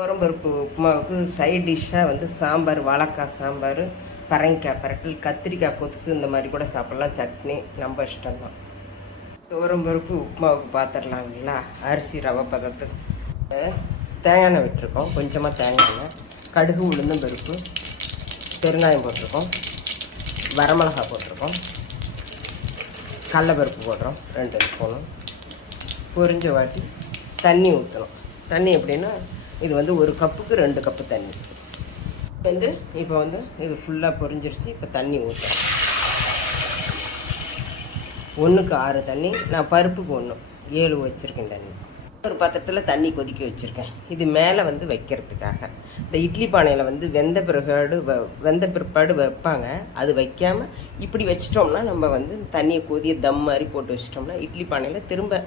துவரம்பருப்பு உப்புமாவுக்கு சைட் டிஷ்ஷாக வந்து சாம்பார், வாழைக்காய் சாம்பார், பரங்கிக்காய் பரட்டல், கத்திரிக்காய் கொத்துசு இந்த மாதிரி கூட சாப்பிட்லாம். சட்னி நம்ம இஷ்டம்தான். துவரம்பருப்பு உப்புமாவுக்கு பார்த்துடலாங்களா. அரிசி ரவை பதத்துக்கு தேங்காய் எண்ணெய் விட்டுருக்கோம். கொஞ்சமாக தேங்காய் எண்ணெய், கடுகு, உளுந்தம் பருப்பு, பெருங்காயம் போட்டிருக்கோம், வரமிளகா போட்டிருக்கோம், கடலைப்பருப்பு போடுறோம் 2 ஸ்பூனு. பொரிஞ்ச வாட்டி தண்ணி ஊற்றணும். தண்ணி எப்படின்னா இது வந்து 1 கப்புக்கு 2 கப்பு தண்ணி வந்து இப்போ வந்து இது ஃபுல்லாக பொரிஞ்சிருச்சு. இப்போ தண்ணி ஊற்றுறோம். 1க்கு 6 தண்ணி. நான் பருப்புக்கு 1 7 வச்சுருக்கேன் தண்ணி. ஒரு பாத்திரத்தில் தண்ணி கொதிக்க வச்சுருக்கேன். இது மேலே வந்து வைக்கிறதுக்காக. இந்த இட்லி பானையில் வந்து வெந்த பிற்பாடு வைப்பாங்க. அது வைக்காமல் இப்படி வச்சிட்டோம்னா நம்ம வந்து தண்ணியை கொதிய தம் மாதிரி போட்டு வச்சிட்டோம்னா இட்லி பானையில் திரும்ப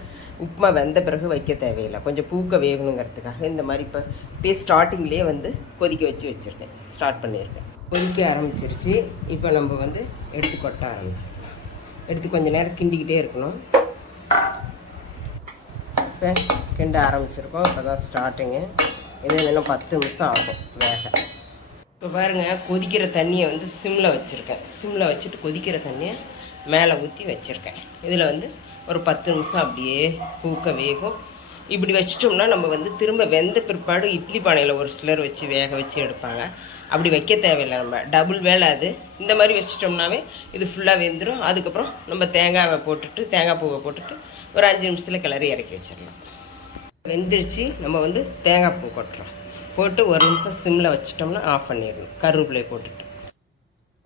உப்புமா வெந்த பிறகு வைக்க தேவையில்லை. கொஞ்சம் பூக்க வேகணுங்கிறதுக்காக இந்த மாதிரி இப்போ ஸ்டார்டிங்லேயே வந்து கொதிக்க வச்சுருக்கேன். ஸ்டார்ட் பண்ணியிருக்கேன். கொதிக்க ஆரம்பிச்சிருச்சு. இப்போ நம்ம வந்து எடுத்து கொட்ட ஆரம்பிச்சிடலாம். எடுத்து கொஞ்சம் நேரம் கிண்டிக்கிட்டே இருக்கணும். இப்போ கிண்ட ஆரம்பிச்சிருக்கோம். இப்போ தான் ஸ்டார்டிங்கு. இது இன்னும் 10 நிமிஷம் ஆகும் வேக. இப்போ பாருங்கள், கொதிக்கிற தண்ணியை வந்து சிம்மில் வச்சுருக்கேன். சிம்மில் வச்சுட்டு கொதிக்கிற தண்ணியை மேலே ஊற்றி வச்சுருக்கேன். இதில் வந்து ஒரு 10 நிமிஷம் அப்படியே பூக்க வேகும். இப்படி வச்சிட்டோம்னா நம்ம வந்து திரும்ப வெந்த பிற்பாடு இட்லி பானையில் ஒரு சிலர் வச்சு வேக வச்சு எடுப்பாங்க. அப்படி வைக்க தேவையில்லை. நம்ம டபுள் வேலை அது. இந்த மாதிரி வச்சிட்டோம்னாவே இது ஃபுல்லாக வெந்துடும். அதுக்கப்புறம் நம்ம தேங்காய் பூவை போட்டுட்டு ஒரு 5 நிமிஷத்தில் கிளறி இறக்கி வச்சிடலாம். வெந்துருச்சு. நம்ம வந்து தேங்காய் பூ கொட்டுறோம். போட்டு 1 நிமிஷம் சிம்மில் வச்சிட்டோம்னா ஆஃப் பண்ணிடணும். கருவேப்பிலையை போட்டுட்டு.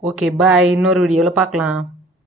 ஓகே, பாய். இன்னொரு வீடியோவில் பார்க்கலாம்.